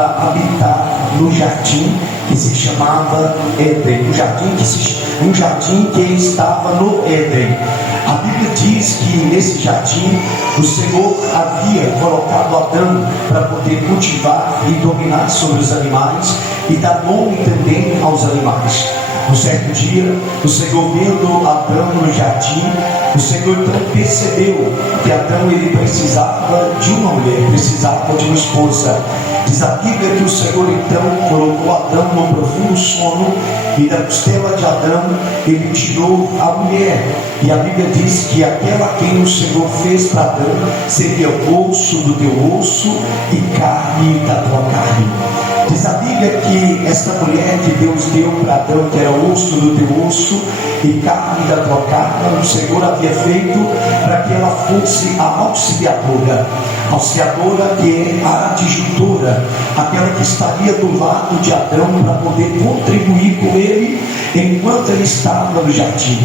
habitar no jardim que se chamava Éden, um jardim que estava no Éden. A Bíblia diz que nesse jardim o Senhor havia colocado Adão para poder cultivar e dominar sobre os animais e dar nome também aos animais. Um certo dia, o Senhor vendo Adão no jardim, o Senhor então percebeu que Adão ele precisava de uma mulher, precisava de uma esposa. Diz a Bíblia que o Senhor então colocou Adão num profundo sono e da costela de Adão ele tirou a mulher. E a Bíblia diz que aquela quem o Senhor fez para Adão seria osso do teu osso e carne da tua carne. Diz a Bíblia que esta mulher que Deus deu para Adão, que era osso do teu osso e carne da tua carne, o Senhor havia feito para que ela fosse a auxiliadora que é a adjutora, aquela que estaria do lado de Adão para poder contribuir com ele enquanto ele estava no jardim.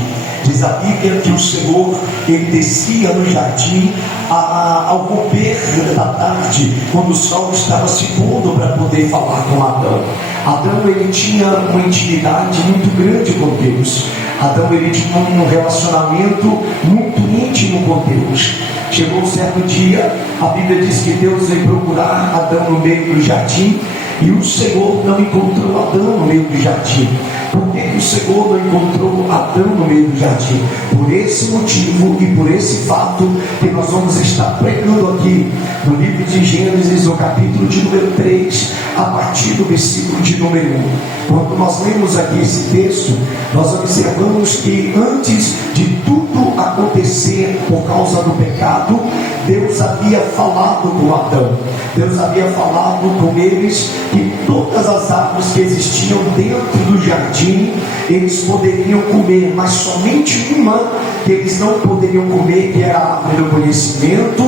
Diz a Bíblia que o Senhor ele descia no jardim ao romper da tarde, quando o sol estava se pondo, para poder falar com Adão. Adão ele tinha uma intimidade muito grande com Deus. Adão ele tinha um relacionamento muito íntimo com Deus. Chegou um certo dia, a Bíblia diz que Deus veio procurar Adão no meio do jardim e o Senhor não encontrou Adão no meio do jardim. Por que o Senhor não encontrou Adão no meio do jardim? Por esse motivo e por esse fato que nós vamos estar pregando aqui no livro de Gênesis, no capítulo de número 3, a partir do versículo de número 1. Quando nós lemos aqui esse texto, nós observamos que antes de tudo acontecer por causa do pecado, Deus havia falado com Adão. Deus havia falado com eles que todas as árvores que existiam dentro do jardim eles poderiam comer, mas somente uma que eles não poderiam comer, que era a árvore do conhecimento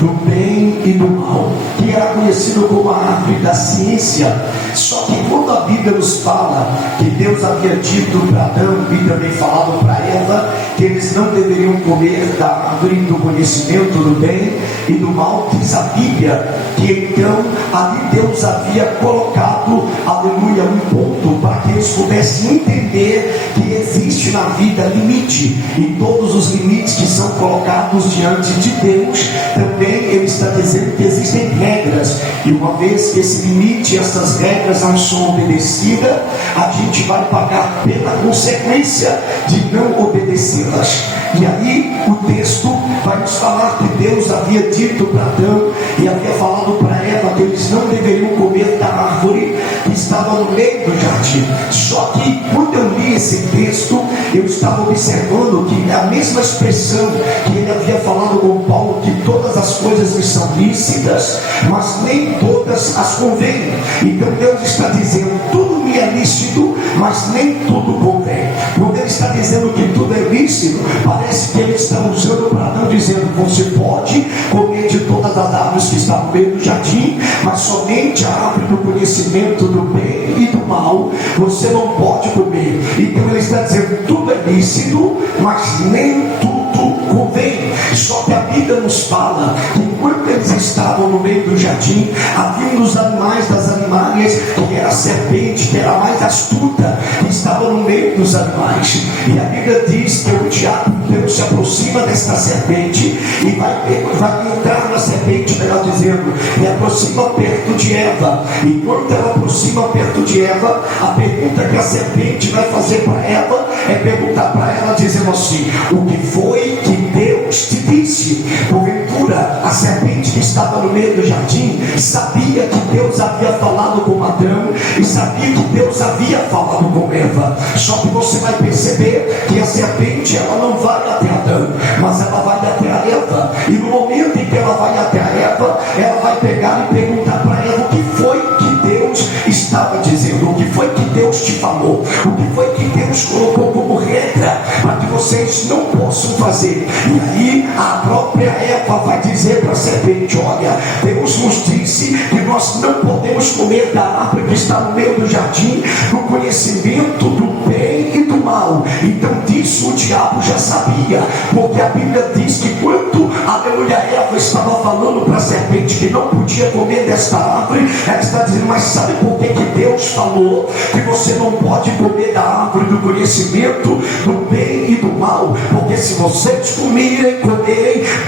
do bem e do mal, que era conhecido como a árvore da ciência. Só que quando a Bíblia nos fala que Deus havia dito para Adão e também falado para Eva que eles não deveriam comer da árvore do conhecimento do bem e do mal, diz a Bíblia que então ali Deus havia colocado, aleluia, um ponto para que eles pudessem entender que existe na vida limite, e todos os limites que são colocados diante de Deus também ele está dizendo que existem regras, e uma vez que esse limite, essas regras não são obedecidas, a gente vai pagar pela consequência de não obedecê-las. E aí o texto vai nos falar que Deus havia dito para Adão e havia falado para Eva que eles não deveriam comer da árvore que estava no meio do jardim. Só que quando eu li esse texto, eu estava observando que a mesma expressão que ele havia falado com Paulo, que todas as coisas lhe são lícitas, mas nem todas as convêm. Então Deus está dizendo: tudo me é lícito, mas nem tudo convém. Quando ele está dizendo que tudo é lícito, parece que ele está usando para Adão, dizendo: você pode comer de todas as árvores que estão no meio do jardim, mas somente a árvore do conhecimento do bem e do mal você não pode comer. Então ele está dizendo: tudo é lícito, mas nem tudo convém. Só que a Bíblia nos fala que enquanto eles estavam no meio do jardim, havia os animais das animais, que era a serpente, que era a mais astuta, que estava no meio dos animais. E a Bíblia diz que o diabo então se aproxima desta serpente e vai entrar na serpente, melhor dizendo, e aproxima perto de Eva. E quando ela aproxima perto de Eva, a pergunta que a serpente vai fazer para Eva é perguntar para ela, dizendo assim: o que foi que Deus te disse? Porventura a serpente que estava no meio do jardim sabia que Deus havia falado com Adão e sabia que Deus havia falado com Eva. Só que você vai perceber que a serpente ela não vai até Adão, mas ela vai até a Eva. E no momento em que ela vai até a Eva, ela vai pegar e perguntar para Eva o que foi que Deus estava dizendo, o que foi que Deus te falou, o que foi que Deus colocou como regra para que vocês não possam fazer. E aí a própria Eva vai dizer para a serpente: olha, Deus nos disse que nós não podemos comer da árvore que está no meio do jardim, do conhecimento do bem e do mal. Então disso te diabo já sabia, porque a Bíblia diz que quando, aleluia, Eva estava falando para a serpente que não podia comer desta árvore, ela está dizendo: mas sabe por que Deus falou que você não pode comer da árvore do conhecimento do bem e do mal? Porque se vocês comerem,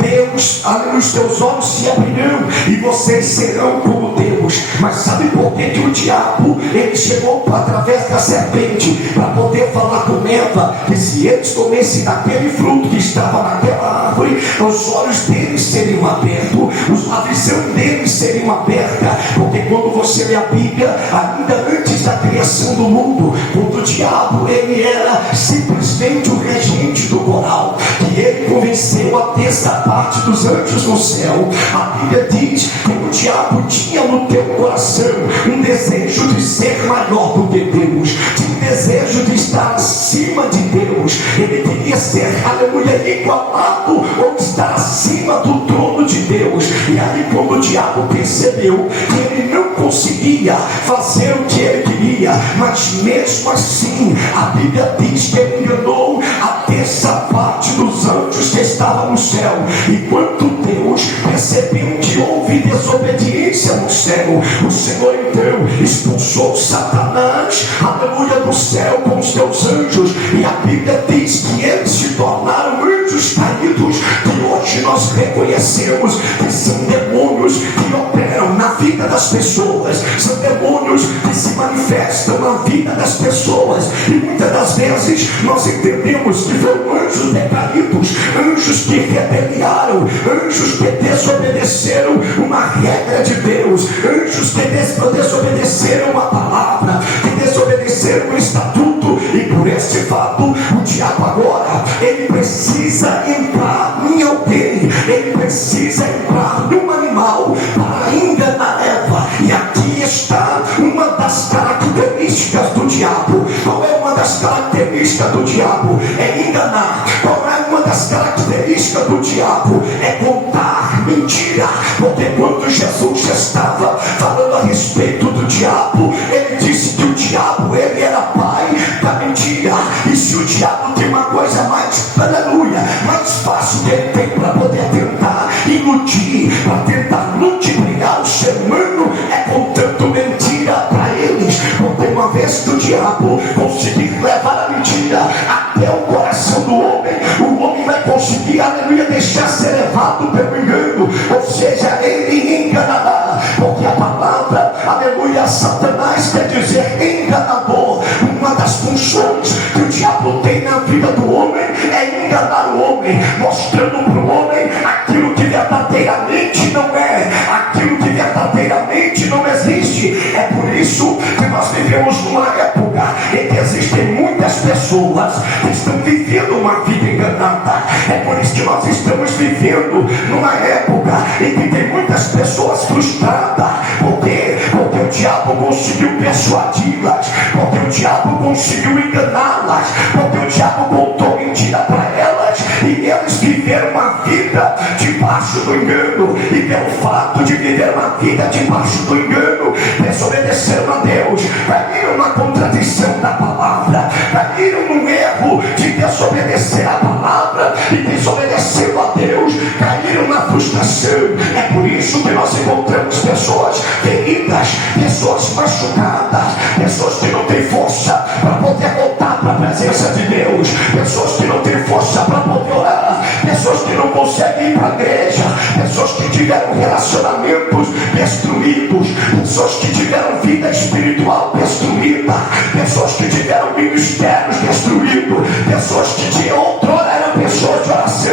Deus, aleluia, os teus olhos se abrirão e vocês serão como Deus. Mas sabe por que o diabo, ele chegou através da serpente para poder falar com Eva que se eles comessem daquele fruto que estava naquela árvore, os olhos deles seriam abertos, a visão deles seriam aberta? Porque quando você lê a Bíblia, ainda antes da criação do mundo, quando o diabo, ele era simplesmente o regente do coral, que ele convenceu a terça parte dos anjos no céu, a Bíblia diz que o diabo tinha no teu coração um desejo de ser maior do que Deus, tinha um desejo de estar acima de Deus. Ele queria ser, aleluia, igualado ou estar acima do trono de Deus. E aí, quando o diabo percebeu que ele não conseguia fazer o que ele queria, mas mesmo assim a Bíblia diz que ele enganou a terça parte dos anjos que estavam no céu. E quando Deus percebeu que houve desobediência no céu, o Senhor então expulsou Satanás, aleluia, do céu com os seus anjos. E a Bíblia diz que eles se tornaram anjos caídos, que hoje nós reconhecemos que são demônios que operam na vida das pessoas, são demônios que se manifestam na vida das pessoas. E muitas das vezes nós entendemos que foram anjos decaídos, anjos que rebeliaram, anjos que desobedeceram uma regra de Deus, anjos que desobedeceram a palavra, que desobedeceram o estatuto. E por esse fato, o diabo agora, ele precisa entrar em alguém, ele precisa entrar num animal para enganar Eva. E aqui está uma das características do diabo. Qual é uma das características do diabo? É enganar. Qual é uma das características do diabo? É contar mentira. Porque quando Jesus já estava falando a respeito do diabo, ele disse que o diabo, ele era pai da mentira. E se o diabo tem uma coisa mais, aleluia, mais fácil que ele tem para poder tentar iludir, para tentar ludibriar o ser humano, é contando mentira para eles. Porque uma vez que o diabo conseguir levar a mentira até o coração do homem, o homem vai conseguir, aleluia, deixar ser levado pelo engano. Ou seja, ele enganará. Porque a palavra, aleluia, Satanás quer dizer enganador. Uma das funções que o diabo tem na vida do homem é enganar o homem, mostrando para o homem aquilo que verdadeiramente não é, aquilo que verdadeiramente não existe. É por isso que nós vivemos numa época em que existem muitas pessoas que estão vivendo uma vida enganada. É por isso que nós estamos vivendo numa época em que tem muitas pessoas frustradas. Por quê? Porque o diabo conseguiu persuadi-las, porque o diabo conseguiu enganá-las, porque o diabo contou mentira para elas, e eles viveram uma vida debaixo do engano. E pelo fato de viver uma vida debaixo do engano, desobedeceram a Deus, caíram na contradição da palavra, caíram no erro de desobedecer a palavra, e desobedecendo a Deus, caíram na frustração. É por isso que nós encontramos pessoas feridas, pessoas machucadas, pessoas que não têm força para poder voltar para a presença de Deus, pessoas que não têm força para poder orar, pessoas que não conseguem ir para a igreja, pessoas que tiveram relacionamentos destruídos, pessoas que tiveram vida espiritual destruída, pessoas que tiveram ministérios destruídos, pessoas que de outrora eram pessoas de oração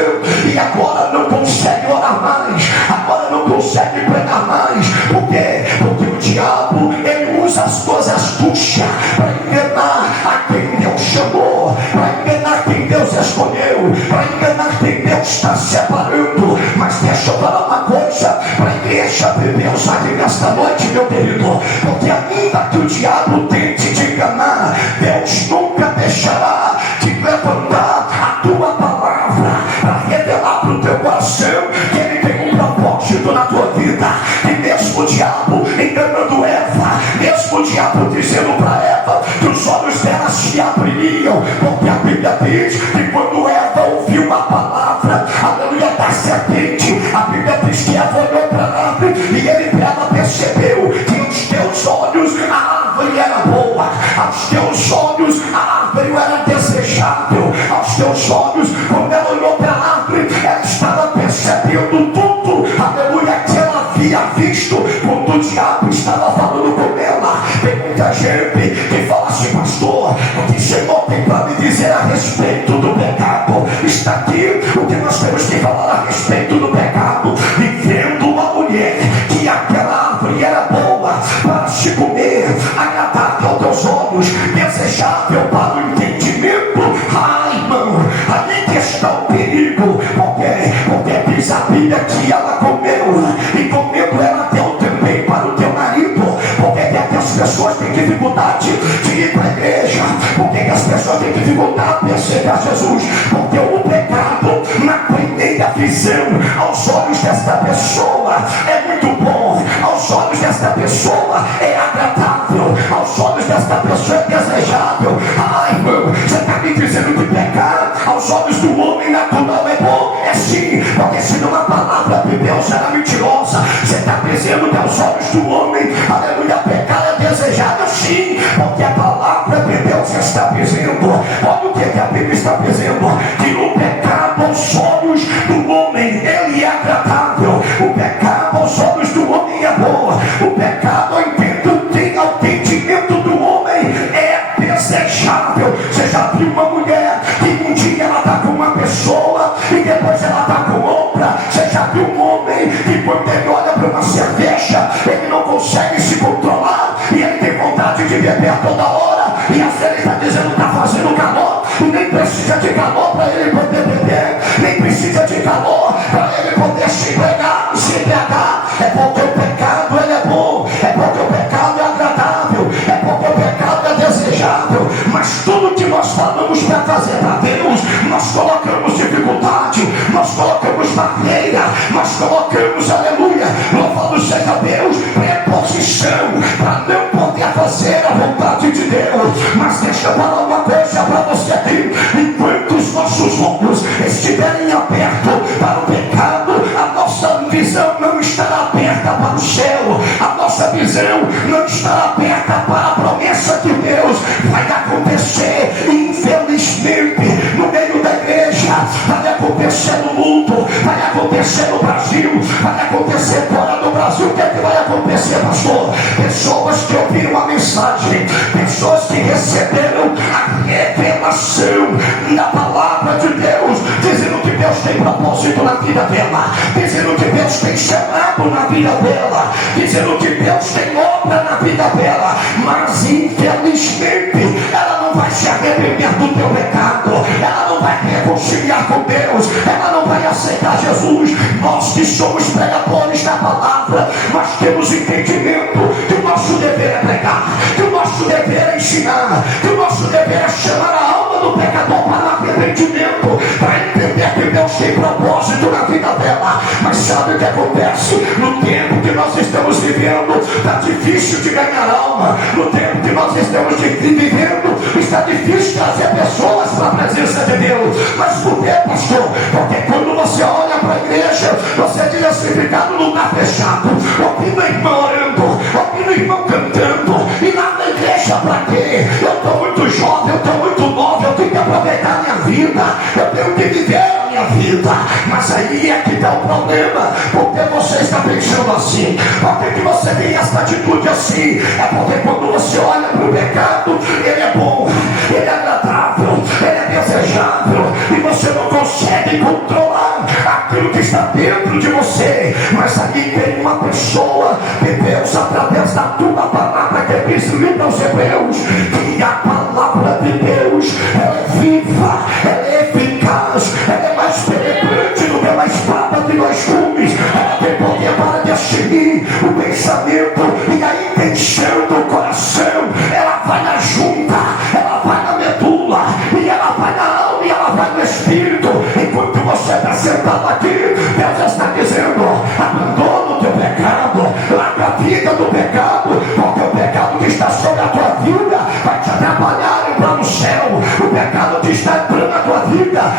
e agora não conseguem orar mais, agora não conseguem pregar mais. Por quê? Porque o diabo, ele usa as suas astúcias para enganar a quem Deus chamou, para enganar quem Deus escolheu, para enganar quem Deus está separando. Mas deixa eu falar uma coisa para a igreja de Deus aqui nesta noite, meu querido, porque ainda que o diabo tente te enganar, Deus nunca deixará de levantar a tua palavra para revelar para o teu coração que ele tem um propósito na tua vida. E mesmo o diabo enganando Eva, mesmo o diabo dizendo para Eva que os olhos dela se abririam, porque a Bíblia Bíblia diz que quando Eva ouviu a palavra, aleluia, da serpente, a Bíblia diz que Eva olhou para a árvore e ela percebeu que aos teus olhos a árvore era boa, aos teus olhos a árvore era desejável, aos teus olhos, quando ela olhou para a árvore, ela estava percebendo tudo, aleluia, que ela havia visto quando o diabo estava falando com ela. Tem muita gente que fala assim: pastor, o que o Senhor tem para me dizer a respeito do pecado? Está aqui o que nós temos que falar a respeito do pecado. E vendo uma mulher que aquela árvore era boa para se comer, agradável aos teus olhos, desejável para o entendimento. Ai, irmão, ali que está o perigo. Porque diz a Bíblia que ela comeu, e comendo ela deu também para o teu marido. Porque que as pessoas têm dificuldade de ir para a igreja? Porque as pessoas têm dificuldade de aceitar Jesus? Porque o pecado, na primeira visão, aos olhos desta pessoa é muito bom, aos olhos desta pessoa é agradável, aos olhos desta pessoa é desejável. Ai, irmão, você está me dizendo que pecar aos olhos do homem natural é bom? É sim, porque senão a palavra de Deus era mentirosa. Você está dizendo que aos olhos do homem, aleluia, pecar é desejável? Sim, porque a palavra de Deus está dizendo, olha o que a Bíblia está dizendo, que o pecado aos olhos do homem ele é agradável, o pecado aos olhos do homem é bom, o pecado ao entendimento do homem é desejável. Você já viu uma mulher que um dia ela está com uma pessoa e depois ela está com outra? Você já viu um homem que quando ele olha para uma cerveja ele não consegue se controlar e ele tem vontade de beber toda hora, e às vezes está dizendo que está fazendo calor e nem precisa de calor para ele poder beber, nem precisa de calor para ele poder se embriagar. É porque o pecado ele é bom, é porque o pecado é agradável, é porque o pecado é desejável. Mas tudo que nós falamos para fazer para Deus, nós colocamos dificuldade, nós colocamos barreira, nós colocamos, aleluia, louvado seja Deus, preposição para não poder fazer a vontade de Deus. Mas deixa eu falar uma coisa para você aqui: enquanto os nossos olhos estiverem abertos para o pecado, a nossa visão não estará aberta para o céu, a nossa visão não estará aberta para a promessa que Deus vai acontecer. Infelizmente, no meio da igreja, vai acontecer no mundo, vai acontecer no Brasil, vai acontecer fora do Brasil. O que é que vai acontecer, pastor? Pessoas que ouviram a mensagem, pessoas que receberam a revelação da palavra de Deus, dizendo que Deus tem propósito na vida dela, dizendo que Deus tem chamado na vida dela, dizendo que Deus tem obra na vida dela, mas infelizmente ela não vai se arrepender do teu pecado, ela não vai reconciliar com Deus, ela não vai aceitar Jesus. Nós que somos pregadores da palavra, nós temos entendimento que o nosso dever é pregar, que o nosso dever é ensinar, que o nosso dever é chamar a alma do pecador para o arrependimento, para entender que Deus tem propósito na vida dela. Mas sabe o que acontece? No tempo que nós estamos vivendo, está difícil de ganhar alma. No tempo que nós estamos vivendo, está difícil trazer pessoas para a presença de Deus. Mas por que, pastor? Porque quando você olha para a igreja, você devia ser ficar no lugar fechado, ouvindo a irmã orando, ouvindo o irmão cantando, e lá na igreja para quê? Eu estou muito jovem, eu estou muito novo, eu tenho que aproveitar a minha vida, eu tenho que viver a minha vida. Mas aí é que está o problema. Porque você está pensando assim? Por que você tem essa atitude assim? É porque quando você olha para o pecado, ele é bom, ele é agradável, ele é desejável, e você não consegue controlar aquilo que está dentro de você. Mas aí tem uma pessoa que Deus, através da tua palavra, que diz no livro aos Hebreus, que a palavra de Deus ela é viva, ela é eficaz, ela é mais penetrante do que uma espada de dois gumes, ela tem poder para discernir o pensamento e a intenção do coração. Ela vai na junta, ela vai na medula, e ela vai na alma, e ela vai no espírito. Enquanto você está sentado aqui, Deus está dizendo: abandona o teu pecado, larga a vida do pecado, porque o pecado que está sobre a tua vida vai te atrapalhar em entrar no céu. O pecado que está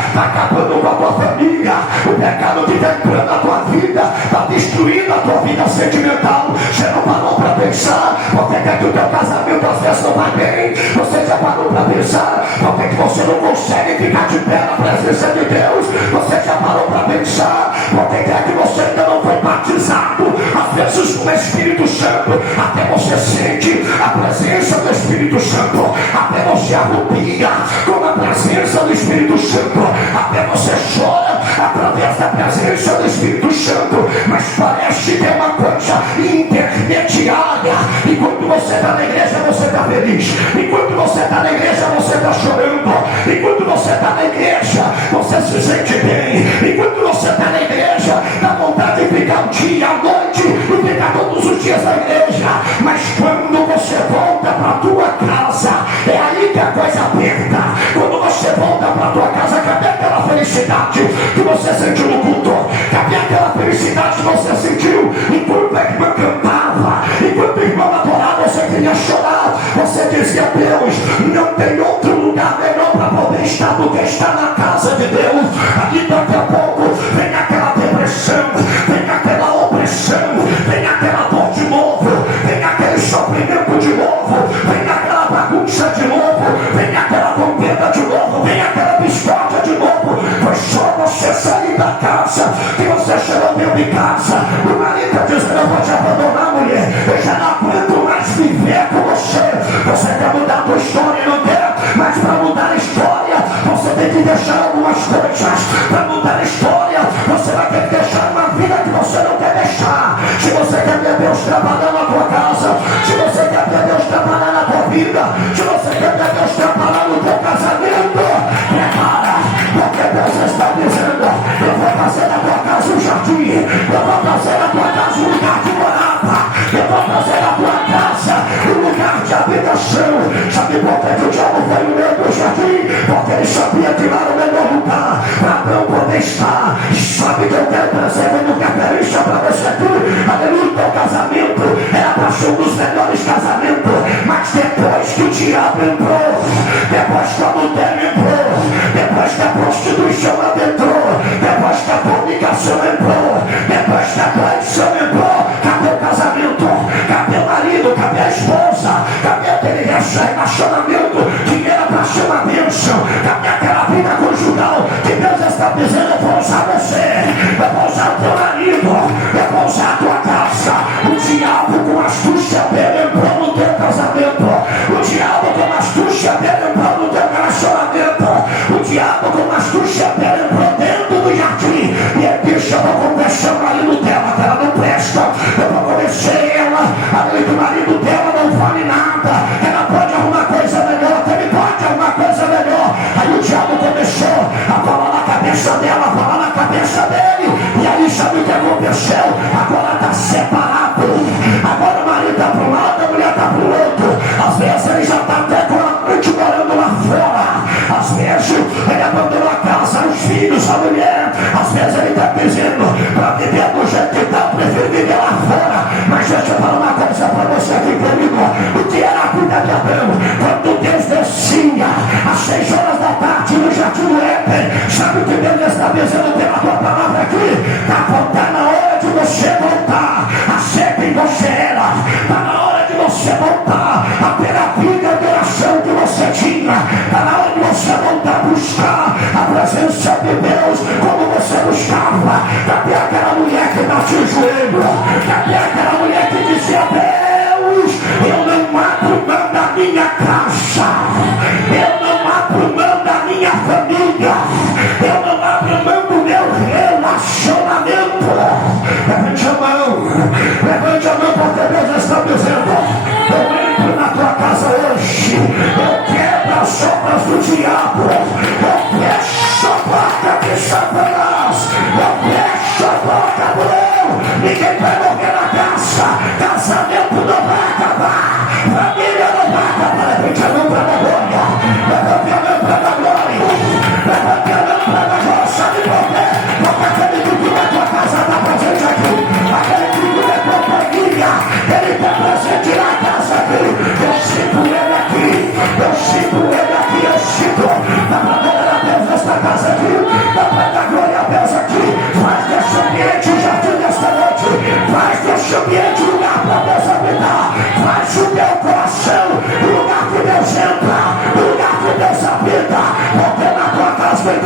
está acabando com a tua família, o pecado que está entrando na tua vida, está destruindo a tua vida sentimental. Você não parou para pensar porque quer que o teu casamento às vezes não vai bem? Você já parou para pensar porque você não consegue ficar de pé na presença de Deus? Você já parou para pensar porque quer que você ainda não foi batizado, às vezes com o Espírito Santo, até você sente a presença do Espírito Santo, até você arrepia com a presença do Espírito Santo, até você chora através da presença do Espírito Santo, mas parece que é uma coisa intermediária. Enquanto você está na igreja, você está feliz. Enquanto você está na igreja, você está chorando. Enquanto você está na igreja, você se sente bem. Enquanto você está na igreja, dá vontade de ficar um dia, à noite, e ficar todos os dias na igreja. Mas quando você volta para a tua casa, é aí que a coisa aperta. Quando você volta para a tua casa, cadê aquela felicidade que você sentiu no culto? Cadê aquela felicidade que você sentiu enquanto a irmã cantava, enquanto a irmã adorava? Você queria chorar, você dizia: Deus, não tem outro lugar melhor para poder estar do que estar na casa de Deus. Ali daqui a pouco vem aquela depressão, vem aquela opressão, vem aquela dor de novo, vem aquele sofrimento de novo, vem aquela bagunça de novo, vem aquela contenda de novo, vem aquela discórdia de novo. Foi só você sair da casa que você chegou dentro de casa. O marido está dizendo: eu vou te abandonar, mulher, eu já não aguento mais viver com você. Você quer mudar a tua história e não quer, mas para mudar a história você tem que deixar algumas coisas. Para mudar a história você vai ter que deixar uma vida que você não quer deixar. Se você quer ver Deus trabalhando na tua casa, se você quer ver Deus trabalhar na tua vida, se você quer ver Deus trabalhar no teu casamento, prepara, porque Deus está dizendo: eu vou fazer da tua casa um jardim, eu vou fazer da tua casa um lugar de morada, eu vou fazer da tua casa um lugar de habitação. Sabe por que o diabo foi no meio do jardim? Porque ele sabia tirar o melhor lugar para não poder estar. Sabe que eu quero trazer uma característica para você aqui? Aleluia, teu casamento era para ser um dos melhores casamentos, mas depois que o diabo entrou, depois que o adultério entrou, depois que a prostituição adentrou, depois que a fornicação entrou, depois que a traição entrou, cadê o casamento? Cadê o marido? Cadê a esposa? Cadê aquele relacionamento que era para ser uma bênção? Cadê aquela vida conjugal que Deus está dizendo: eu vou usar você, eu vou usar o teu marido, eu vou usar a tua casa? O diabo com astúcia dele entrou no teu casamento, o diabo com astúcia dele entrou no teu relacionamento, o diabo com astúcia dele entrou dentro do jardim e ele disse: eu vou convencer o marido dela que ela não presta, eu vou convencer ela, além do marido dela não vale nada, ela pode arrumar coisa melhor, ele pode arrumar coisa melhor. Aí o diabo começou a falar na cabeça dela, a falar na cabeça dele, e aí sabe o que aconteceu? Agora está separado, agora o marido está para um lado, a mulher está para o outro. Às vezes ele já está até com a noite morando lá fora, às vezes ele abandonou a casa, os filhos, a mulher, às vezes ele está dizendo: para viver do jeito que está, eu prefiro viver lá fora. Mas deixa eu falar uma coisa para você aqui comigo: o que era a vida de Adão, quando Deus descia às 6 horas da tarde no jardim do Éden, sabe o que Deus está dizendo pela tua palavra aqui? Está faltando na hora de você voltar a ser quem você era, está na hora de você voltar a ter a vida de oração que você tinha, está na hora de você voltar a buscar a presença de Deus como você buscava. Cadê aquela mulher que bate o joelho? Cadê aquela mulher que dizia: Deus, eu não abro mão da minha casa, eu não abro mão da minha família, eu não abro mão do meu relacionamento? Levante a mão, porque Deus está dizendo: eu entro na tua casa hoje, eu quebro as obras do diabo, eu fecho a porta de Satanás, eu fecho a porta do eu. Ninguém vai morrer na casa, casamento não vai acabar, família não vai acabar. Levante a mão para a glória, levante a mão para a glória, levante a mão para a glória. Sabe por quê? Porque aquele que na tua casa está presente aqui, aquele que na tua família, ele está presente na casa aqui. Eu sinto ele aqui, eu sinto ele aqui, eu sinto. Dá para adorar a Deus nesta casa aqui.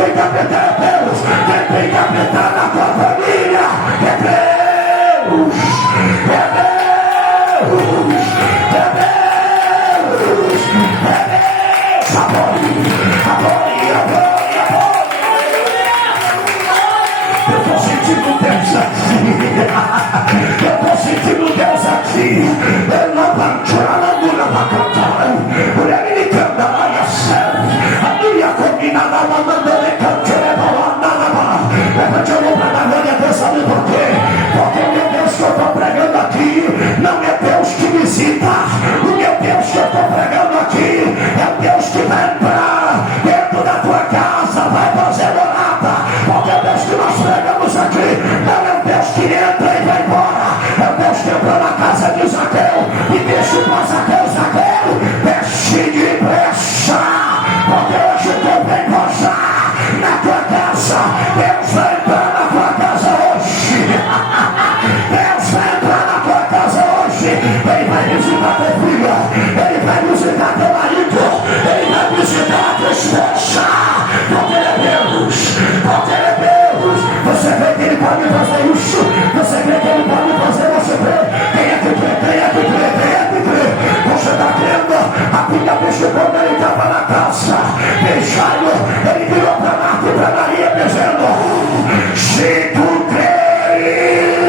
tem que apertar é Deus. Quem tem que apertar na tua família é Deus. É Deus. É Deus. É Deus. Apoie. Eu estou sentindo Deus aqui. Eu estou sentindo Deus aqui. Eu não vou tirar a luna para cantar. Por ele me canta lá e a sério. A minha combina na mandando ele cantar. Levante a mão para dar glória a Deus, sabe por quê? Porque o meu Deus que eu estou pregando aqui não é Deus que visita. O meu Deus que eu estou pregando aqui é o Deus que vai entrar dentro da tua casa, vai fazer morada. Porque o Deus que nós pregamos aqui não é o Deus que entra e vai embora. É o Deus que entrou na casa de Zaqueu e disse para Zaqueu: Zaqueu, desce depressa, porque hoje eu venho gozar na tua casa. Deus vai entrar na tua casa hoje. Deus vai entrar na tua casa hoje. Ele vai visitar teu filho, ele vai visitar teu marido, ele vai visitar a tua esposa. Porque ele é Deus, porque ele é Deus. Você vê que ele pode fazer isso? Você vê que ele pode fazer? Você vê? Quem é que crê? Quem é que crê? Quem é que crê? Você está crendo? A Bíblia diz que quando ele estava na casa de Jairo, ele virou para Marta e para Maria dizendo: se tu creres,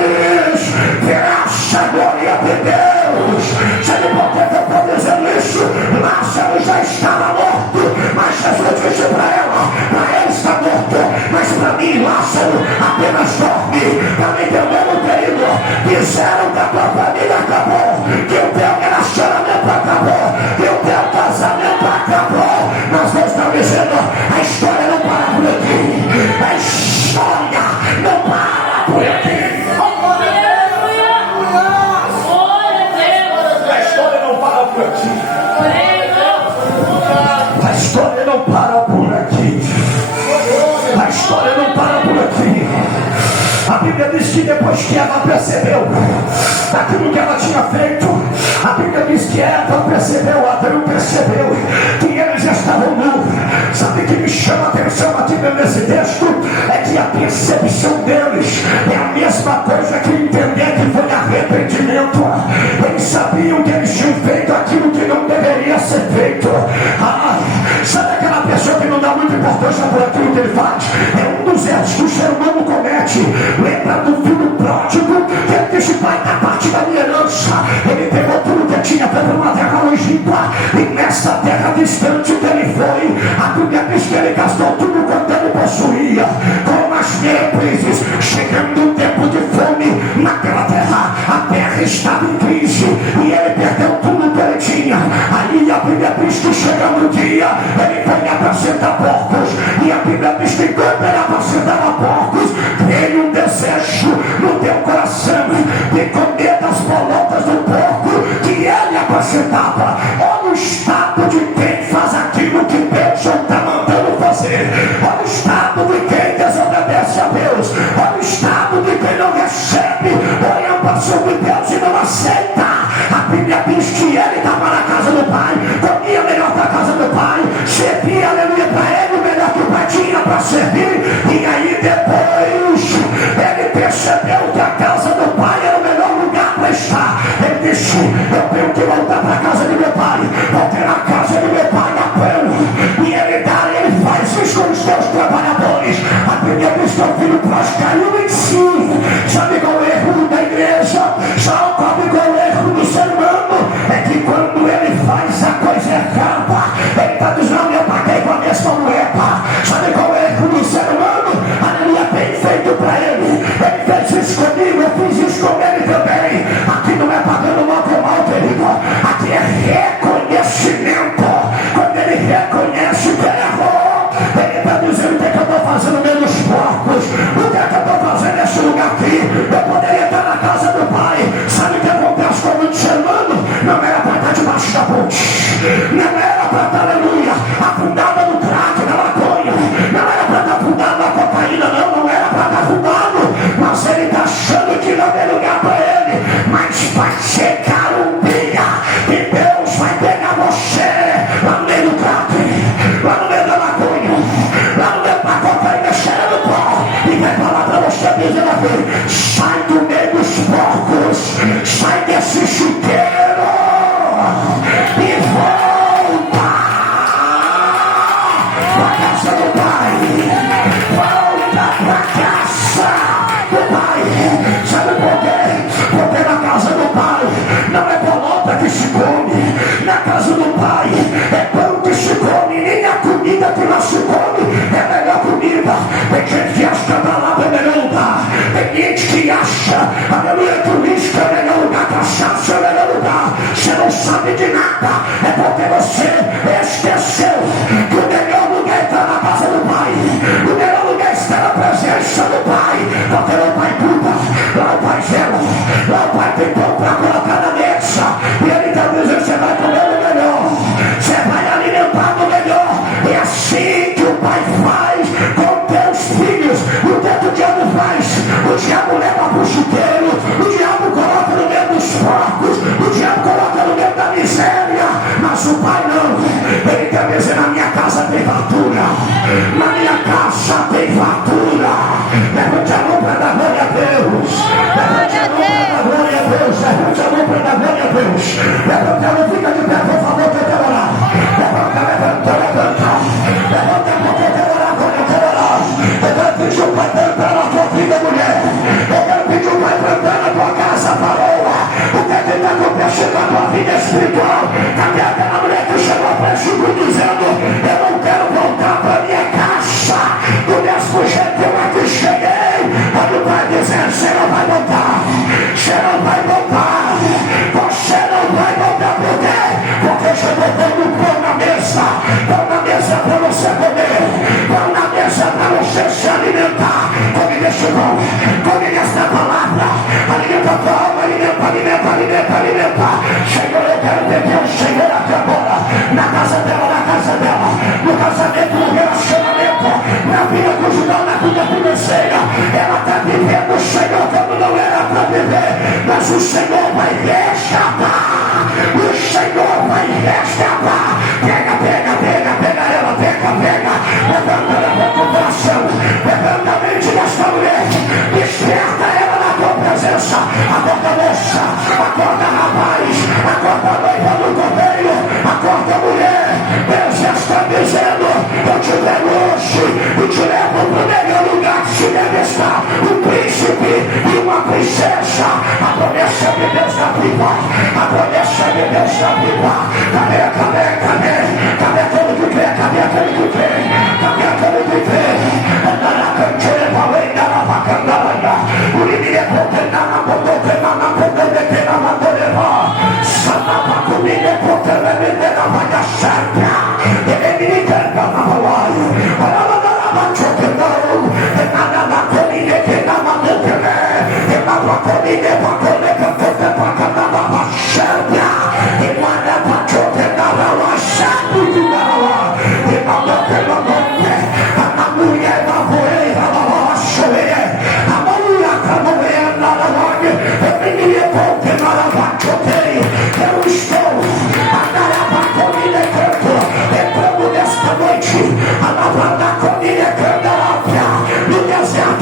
verás a glória de Deus. Sabe por que eu estou dizendo isso? Lázaro já estava morto, mas Jesus disse para ela: para ele está morto, mas para mim Lázaro apenas dorme. Para mim, meu irmão querido, disseram que a tua família acabou, que o teu relacionamento acabou, que o teu casamento acabou. Mas Deus está dizendo: a história não para por aqui. A história não para por aqui. A história não para por aqui. A história não para por aqui. A história não para por aqui. A Bíblia diz que depois que Eva percebeu aquilo que ela tinha feito, a Bíblia diz que Eva percebeu, Adão percebeu que eles estavam nus. Sabe o que me chama a atenção aqui nesse texto? É que a percepção deles é a mesma coisa que entender que foi arrependimento. Eles sabiam que eles tinham feito aquilo que não deveria ser feito. Sabe aquela pessoa que não dá muita importância por aquilo que ele faz? É um dos erros que o ser humano comete. Lembra do filho pródigo que ele disse: pai, da parte da minha herança. Ele pegou tudo que tinha, foi para uma terra longínqua, e nessa terra distante que ele foi, a Bíblia diz que ele gastou tudo quanto ele possuía com as meretrizes. Chegando um tempo de fome naquela terra, a terra estava em crise e ele perdeu tudo que ele tinha. Aí a Bíblia diz que chegando o dia, ele foi apacentar porcos, e a Bíblia diz que quando ele apacentava porcos, veio um desejo no teu coração de comer das bolotas do porco que ele apacentava. Olha o estado de quem faz aquilo que Deus não está mandando fazer. Olha o estado de quem desobedece a Deus. Olha o estado de quem não recebe orientação de Deus e não aceita. A Bíblia diz que ele estava na casa do pai, comia melhor para a casa do pai, servia, aleluia, para ele o melhor que o pai tinha para servir. E aí depois ele percebeu que a casa do pai era o melhor lugar para estar. Ele disse: eu tenho que voltar para a casa de meu pai, porque na casa de meu pai há pão, e ele dá, ele faz isso com os seus trabalhadores. A Bíblia diz que o filho pródigo caiu em si. Sabe qual é o erro da igreja? Sabe qual é o erro do ser humano? É que quando ele faz a coisa errada, ele está dizendo: eu paguei com a mesma moeda. Sabe qual é o erro do ser humano? Aleluia, bem feito para ele. Ele fez isso comigo, eu fiz isso com ele também. Aqui não é pagando mal com mal, querido. Aqui é reconhecimento. Quando ele reconhece que ele errou, ele está dizendo: o que é que eu estou fazendo menos porcos? O que é que eu estou fazendo nesse lugar aqui? Eu poderia estar na casa do pai. Sabe o que acontece com muito ser humano? Não era para estar debaixo da ponte, não era para estar, aleluia, afundada no crack, na maconha, não era para estar afundado na cocaína, não era para estar afundado, mas ele está achando que não tem lugar para ele. Mas vai chegar um dia que Deus vai pegar você lá no meio do crack, lá no meio da maconha, lá no meio da maconha. Na casa do Pai é pão que se come, nem a comida que lá se come é melhor comida. Tem gente que acha que a palavra é melhor lugar. Tem gente que acha, aleluia, que o risco é melhor lugar, cachaça é melhor lugar. Você não sabe de nada, é porque você esqueceu que o melhor lugar está na casa do Pai. O melhor lugar está na presença do Pai. Porque lá o Pai cuida, lá o Pai zela, lá o Pai tem pão para colocar na mesa. E Ele está dizendo: você vai comer o melhor, você vai alimentar o melhor. É assim que o Pai faz com teus filhos. O que o diabo faz? O diabo leva para o chuteiro, o diabo coloca no meio dos porcos, o diabo coloca no meio da miséria. Mas o Pai não. Ele quer dizer: na minha casa tem fartura, na minha casa tem fartura. Levante a mão para dar glória a Deus. Levante a mão para dar glória a Deus. Levante a mão para dar glória a Deus. Levante a mão, fica de pé, por favor, que eu quero orar. Levanta, levanta, levanta. Levanta, porque eu quero orar, porque eu quero orar. Eu quero pedir o Pai para entrar na tua vida, mulher. Eu quero pedir o Pai para entrar na tua casa, parola. O que é que está acontecendo na tua vida espiritual? Cadê aquela mulher que chegou para esse grupo dizendo: eu não quero voltar para minha casa do mesmo jeito que eu aqui cheguei? Olha o Pai dizendo: você não vai voltar, você não vai voltar, você não vai voltar. Por quê? Porque eu estou botando pão na mesa para você comer, pão na mesa para você se alimentar. Come desse pão, come desta palavra, alimenta a tua alma, alimenta, alimenta, alimenta, alimenta. Senhor, eu quero ter Deus, Senhor, até agora, na casa dela, no casamento, no relacionamento, na vida conjugal, na vida financeira. Ela está vivendo, Senhor, como não era para viver, mas o Senhor vai resgatar, o Senhor vai resgatar. Pega, pega, pega, pega ela, pega, pega, levanta o coração, levanta a mente desta mulher, desperta ela na tua presença. Acorda, moça, acorda, rapaz, acorda, noiva do cordeiro, acorda, mulher. Deus está dizendo: eu te pego hoje e te levo para o melhor lugar que se deve estar, um príncipe e uma princesa. A promessa de Deus está viva, a promessa de Deus está viva. Cadê, cadê, cadê? Cadê aquele que crê? Cadê aquele que crê? Cadê aquele que crê? Andar a canteira, valendo a vacandalha. O inimigo é condenado, na poder, na poder, Sanava comigo, é contra a menina, vai dar certo. Ele me quer dar na balai. Olha lá,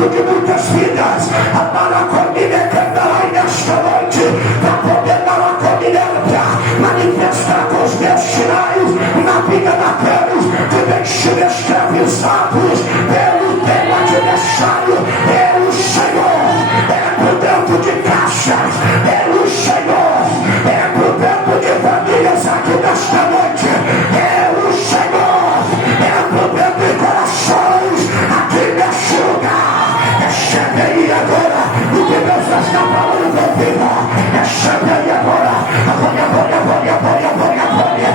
de muitas vidas, a maraconia cantará nesta noite, para poder manifestar com os meus sinais na vida daqueles que vem sendo escravizados pelo teu adversário. É o Senhor, é por dentro de caixas, é o Senhor, é por dentro de famílias aqui nesta noite, é o Senhor, é por dentro de corações aqui neste lugar. Recebe aí agora o que Deus está falando na vida. Recebe aí agora a glória, glória, glória, glória, glória, glória.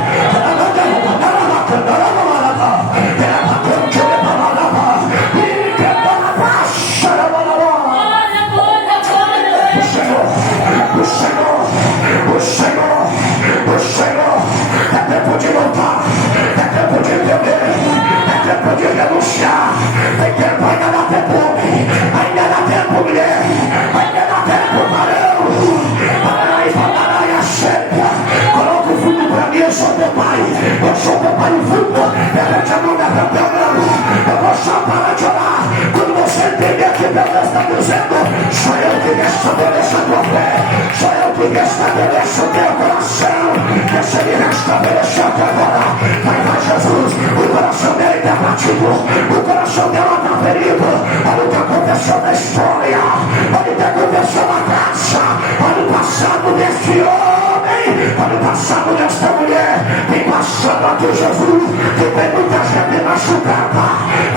O Senhor, é tempo de lutar, é tempo de beber, é tempo de renunciar. Tem tempo, ainda dá tempo, ainda dá tempo, mulher, ainda dá tempo, varão. Parai, a sépia. Coloca o fundo pra mim, eu sou teu pai, eu sou teu pai, o fundo. Levante a mão da tua mão, eu vou só parar de orar. Quando você entender que Deus está dizendo, sou eu que restabeleço a tua fé, sou eu que restabeleço o teu coração. Deixa ele restabelecer até agora. Vai, Jesus, o coração dele está batido, o coração dela está ferido. Olha o que aconteceu na história, olha o que aconteceu na casa, olha o passado desse homem. amém? Quando passamos nesta mulher, tem passado aqui Jesus, que tem muita gente machucada,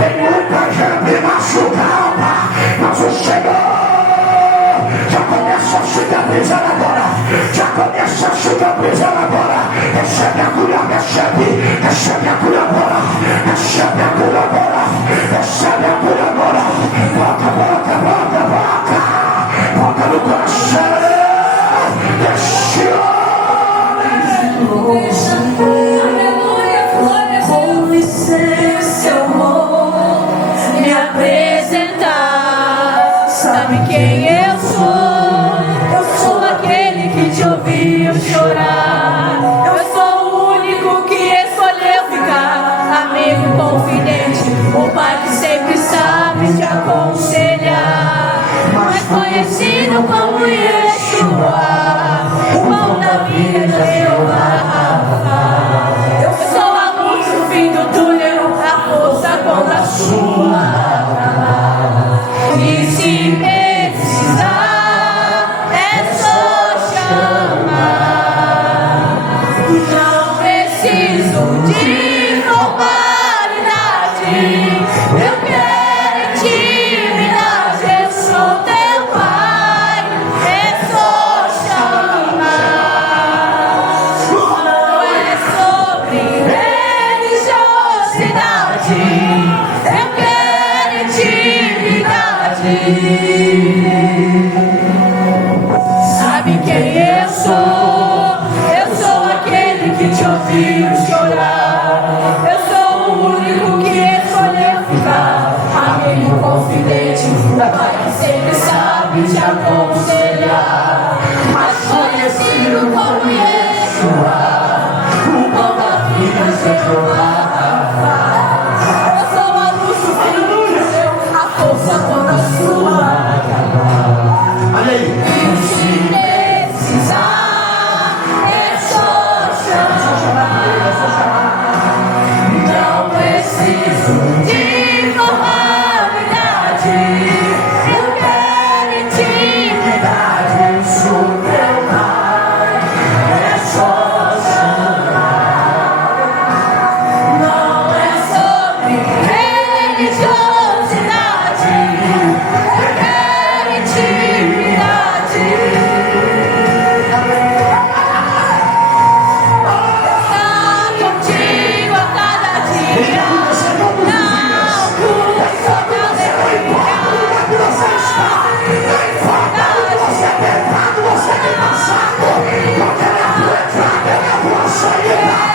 tem muita gente machucada, mas o Senhor já começa a cicatrizar agora, já começa a cicatrizar agora. Recebe a cura, recebe a cura agora, recebe a cura agora, recebe a cura agora. Bota no coração desse homem. Com licença, eu vou me apresentar. Sabe quem eu sou? Eu sou aquele que te ouviu chorar. Eu sou o único que escolheu ficar, amigo confidente, o pai que sempre sabe te aconselhar. Mais conhecido como Yeshua, o pão da vida de Jeová. Eu sou a luz do fim do túnel, a força contra a sua. E se precisar, é só chamar. Não preciso de formalidade, eu quero intimidade. Eu sou teu pai, é só chamar. Não é sobre religiosidade, eu quero intimidade. Sabe quem eu sou? Eu sou aquele que te ouviu chorar. Eu sou o único que escolheu ficar, amigo confidente, o pai que sempre sabe te aconselhar. Mais conhecido como Yeshua, o pão da vida de Jeová. Eu sou a luz do fim do céu, a força toda sua. Olha aí. E se precisar, é só chamar. Não preciso de formalidade, eu quero intimidade. Eu sou teu pai, é só chamar. Não é sobre religiosidade, eu quero intimidade. Estar contigo a cada dia. Não custa fazer Você está, não importa onde você tem entrado, você tem passado, qualquer é a tua entrada, é a tua saída.